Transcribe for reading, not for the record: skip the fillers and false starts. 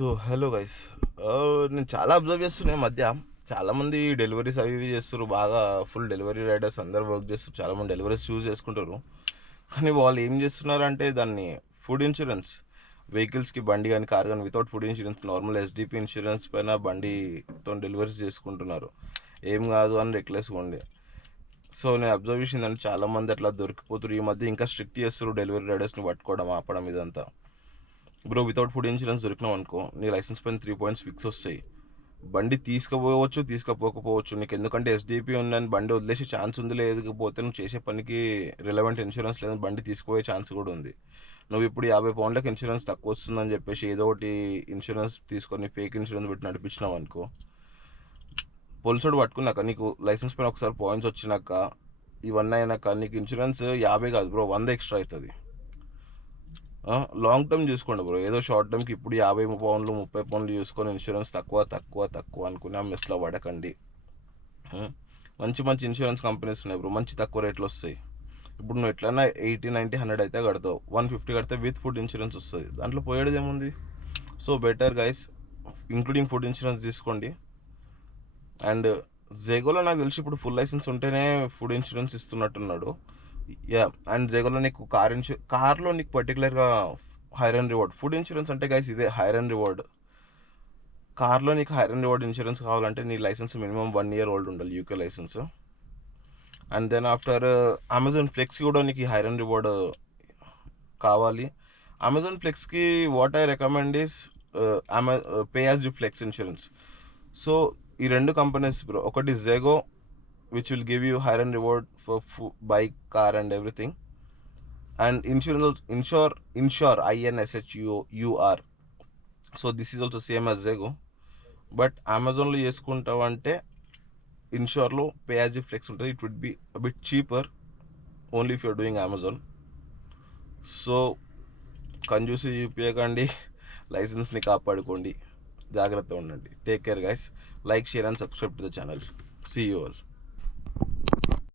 So hello guys, నేను చాలా observe చేస్తున్నా ఈ మధ్య. చాలామంది డెలివరీస్ అవి ఇవి చేస్తారు, బాగా ఫుల్ డెలివరీ రైడర్స్ అందరు వర్క్ చేస్తారు, చాలామంది డెలివరీస్ చూస్ చేసుకుంటారు. కానీ వాళ్ళు ఏం చేస్తున్నారంటే దాన్ని ఫుడ్ ఇన్సూరెన్స్, వెహికల్స్కి బండి కానీ కార్ కానీ without food insurance, normal SDP insurance పైన బండితో డెలివరీస్ చేసుకుంటున్నారు. ఏం కాదు అని రెక్లెస్గా ఉండి. సో నేను అబ్జర్వ్ చేసిందంటే చాలామంది అట్లా దొరికిపోతారు. ఈ మధ్య ఇంకా స్ట్రిక్ట్ చేస్తారు డెలివరీ రైడర్స్ని పట్టుకోవడం, ఆపడం ఇదంతా. బ్రో, వితౌట్ ఫుడ్ ఇన్సూరెన్స్ దొరికినావు అనుకో, నీ లైసెన్స్ పైన 3 పాయింట్స్ ఫిక్స్ వస్తాయి. బండి తీసుకుపోవచ్చు, తీసుకుపోకపోవచ్చు నీకు, ఎందుకంటే ఎస్డిపి ఉందని బండి వదిలేసే ఛాన్స్ ఉంది. లేకపోతే నువ్వు చేసే పనికి రిలవెంట్ ఇన్సూరెన్స్ లేదని బండి తీసుకుపోయే ఛాన్స్ కూడా ఉంది. నువ్వు ఇప్పుడు 50 పౌండ్లకు ఇన్సూరెన్స్ తక్కువ వస్తుందని చెప్పేసి ఏదో ఒకటి ఇన్సూరెన్స్ తీసుకొని ఫేక్ ఇన్సూరెన్స్ పెట్టి నడిపించినావు అనుకో, పొలుసుడు పట్టుకున్నాక నీకు లైసెన్స్ పైన ఒకసారి పాయింట్స్ వచ్చినాక ఇవన్నీ అయినాక నీకు ఇన్సూరెన్స్ 50 కాదు బ్రో, 100 ఎక్స్ట్రా అవుతుంది. లాంగ్ టర్మ్ చూసుకోండి బ్రో, ఏదో షార్ట్ టర్మ్కి ఇప్పుడు 50 పౌండ్లు 30 పౌండ్లు చూసుకొని ఇన్సూరెన్స్ తక్కువ తక్కువ తక్కువ అనుకుని ఆ మెస్లో పడకండి. మంచి మంచి ఇన్సూరెన్స్ కంపెనీస్ ఉన్నాయి బ్రో, మంచి తక్కువ రేట్లు వస్తాయి. ఇప్పుడు నువ్వు ఎట్లయినా 80, 90, 100 అయితే కడతావు, 150 కడితే విత్ ఫుడ్ ఇన్సూరెన్స్ వస్తుంది. దాంట్లో పోయేది ఏముంది? So better guys, including food insurance తీసుకోండి. అండ్ జేగోలో నాకు తెలిసి ఇప్పుడు ఫుల్ లైసెన్స్ ఉంటేనే ఫుడ్ ఇన్సూరెన్స్ ఇస్తున్నట్టున్నాడు. యా, అండ్ జేగోలో నీకు కార్లో నీకు పర్టికులర్గా hire and reward food insurance అంటే గైస్ ఇదే హైర్ అండ్ రివార్డ్. కార్లో నీకు హైర్ అండ్ రివార్డ్ ఇన్సూరెన్స్ కావాలంటే నీ లైసెన్స్ మినిమం 1 year ఓల్డ్ ఉండాలి, UK license. And then after Amazon Flex కూడా నీకు హైర్ అండ్ రివార్డ్ కావాలి. అమెజాన్ ఫ్లెక్స్కి what I recommend is pay as you flex insurance. So ఈ రెండు కంపెనీస్ బ్రో, ఒకటి జేగో which will give you higher and reward for bike, car and everything. And insure INSHUR. So this is also same as Zego. But Amazonలో చేసుకుంటావు అంటే ఇన్షూర్లో pay as you flex ఉంటుంది. It would be a bit cheaper only if you're doing Amazon. So కంజూసి చూపించకండి, లైసెన్స్ని కాపాడుకోండి, జాగ్రత్తగా ఉండండి. Take care guys. Like, share and subscribe to the channel. See you all.